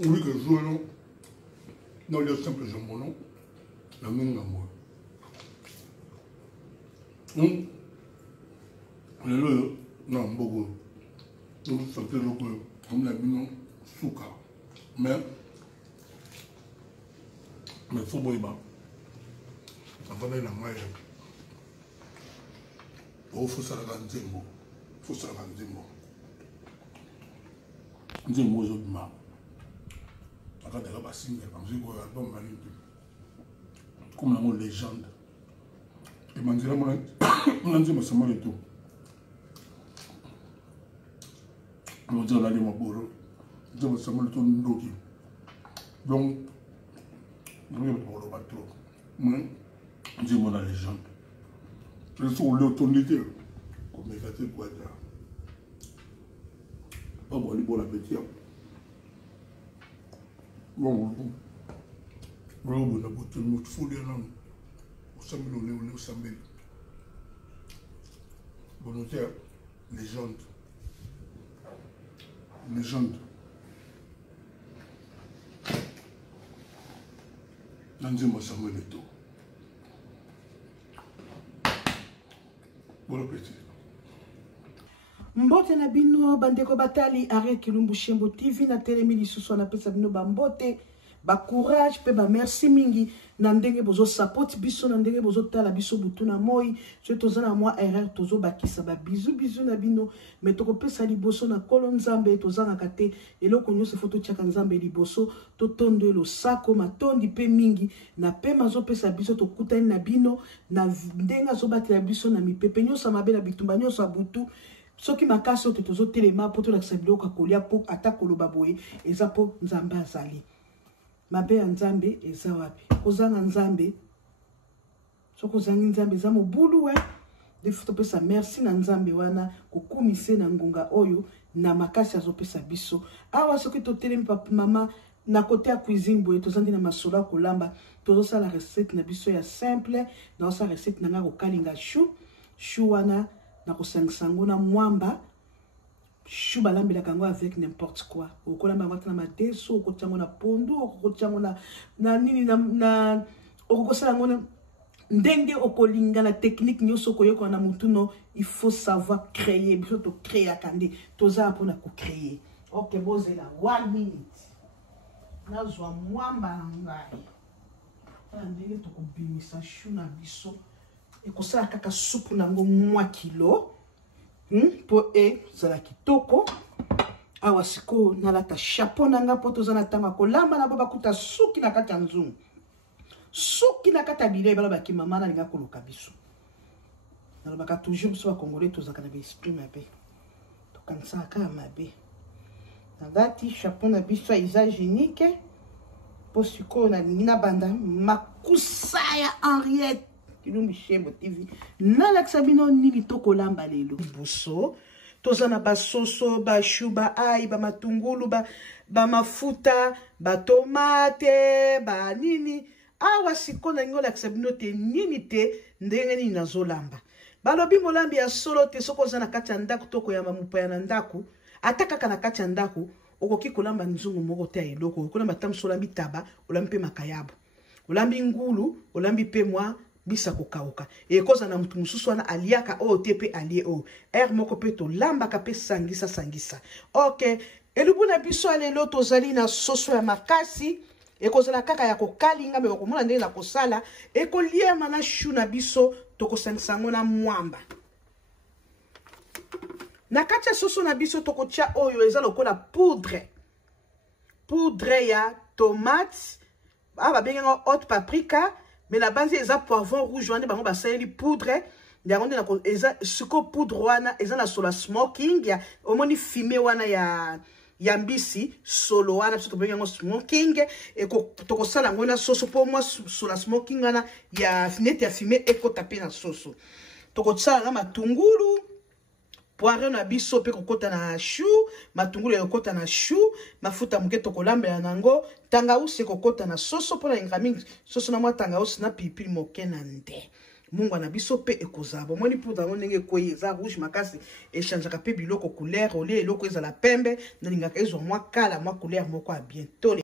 Oui, que je non. Non, il y a simple jambon, non. La même gamme. Non, beaucoup. Donc, ça fait le coup. Comme la bino, souka. Mais faut boire. Ça va aller dans ma vie. Oh, faut ça la ganzimbo. Faut ça la ganzimbo. Nzimbo, je dis ma. Quand elle a passé, comme si vous avez album comme la légende. Et maintenant, on a dit que c'est mal et tout. On a dit que c'est mal et tout. Donc, on a dit que c'est mal la légende. Je suis l'autorité. Comme il a dit quoi dire. Oh, bon, il est bon l'appétit. Bon, on a beaucoup de folie là. On s'en met au Sambel. Volontaire, légende. Légende. Nanzimo Samuel Eto. Bon appétit. Mbote na bino bandeko batali Ariel Kilumbu Shembo TV na telemi lisusu na pesa bino bambote ba courage pe ba merci mingi na ndenge bozo support biso na ndenge bozo tala biso butu na moi je tozana moi erreur tozo bakisa ba bizu na bino mais toko pesa liboso na kolo nzambe tozanga kate eloko nyose foto chaka nzambe liboso to tondo lo sako matondi pe mingi na pe mazo pesa biso to kutani na bino na ndenga zo batela biso na mipepe nyosa mabela bitumba nyosa butu soki makasi oto tozo telema poto la sabilo ka kolia po atakolo baboye eza po nzambe azali mabe ya nzambe eza wapi kozanga nzambe soko zangi nzambe za mobulu we defuto pesa merci na nzambe wana kokumise na ngunga oyo na makasi azopesa biso awa soki to telemi papa mama na côté ya cuisine boye tozandi na masolo kolamba tozo sala recette na biso ya simple na sa recette na nga ko kalinga chou wana na kosangisango na mwamba chou balambela kango avec n'importe quoi okolamba ngata na madeso okotiango na pondu okotiango na nini na okosala ngona ndenge okolinga na technique nyoso koyoka na mutuno il faut savoir créer biso to créer akande toza pona ko créer OK bozela 1 minute nazwa mwamba ngai ndenge to kobimisa chou na biso ekosala kaka soupe nango mwa kilo po zala kitoko awa siko nalata chapeau nanga po tozana tanga kolamba na baba kuta suki na kati ya nzungu suki na kati ya bilei bala baki mama na linga koluka biso nalobaka toujours biso bakongolais tozaka na baesprit mabe tokanisaka ya mabe nalati chapeau na biso ya usage unique po sikoyo nalingi na banda makusa ya Henriette Kilumbu Shembo TV nalakisa bino nini tokolamba lelo boso tozana basoso ba chou ba ai ba matungulu ba mafuta ba tomate ba nini awa siko na ngola lakisa bino te nini te ndenge nini nazolamba balobi molambi ya solo te soko zana kati ya ndako toko ya mamupa ya ndako atakaka na kati ya ndako okoki kolamba nzungu moko te ya eloko okolamba tamsolambi taba olambi pe makayabo olambi ngulu olambi pe mwa bisa kokauka e koza na mutu mususu wana aliaka o tepe alie o moko pe to lambaka pe sangisa OK elubu na biso alelo tozali na soso ya makasi e kozala kaka ya kokalinga me komona ndenge na kosala e koliema na chou na biso tokosangisa ngo na mwamba na kati ya soso na biso tokotia oyo eza lokola poudre ya tomate babenga haute paprika mais la base eza poivron rouge wana bango basali poudre yango nde na eza siko poudre wana eza na sola smoking ya omoni fumée wana ya mbisi solo wana biso tobenga yango smoking e tokosala yango na soso po mwa sola smoking wana ya fenêtre ya fumée ekota pe na soso tokosala na matungulu poire na biso pe kokota na chou matungulu ya kokota na chou mafuta muke tokolambela nango tangausi kokota na soso pona ingami soso na mwa tangausi na pilipili moke na nde mungu na biso pe ekozala bomoni poudre yango ndenge ekoyi eza rouge makasi echangeaka pe biloko couleur olie eloko ezala pembe nalingaka ezwa mwa kala mwa couleur moko ya bientôt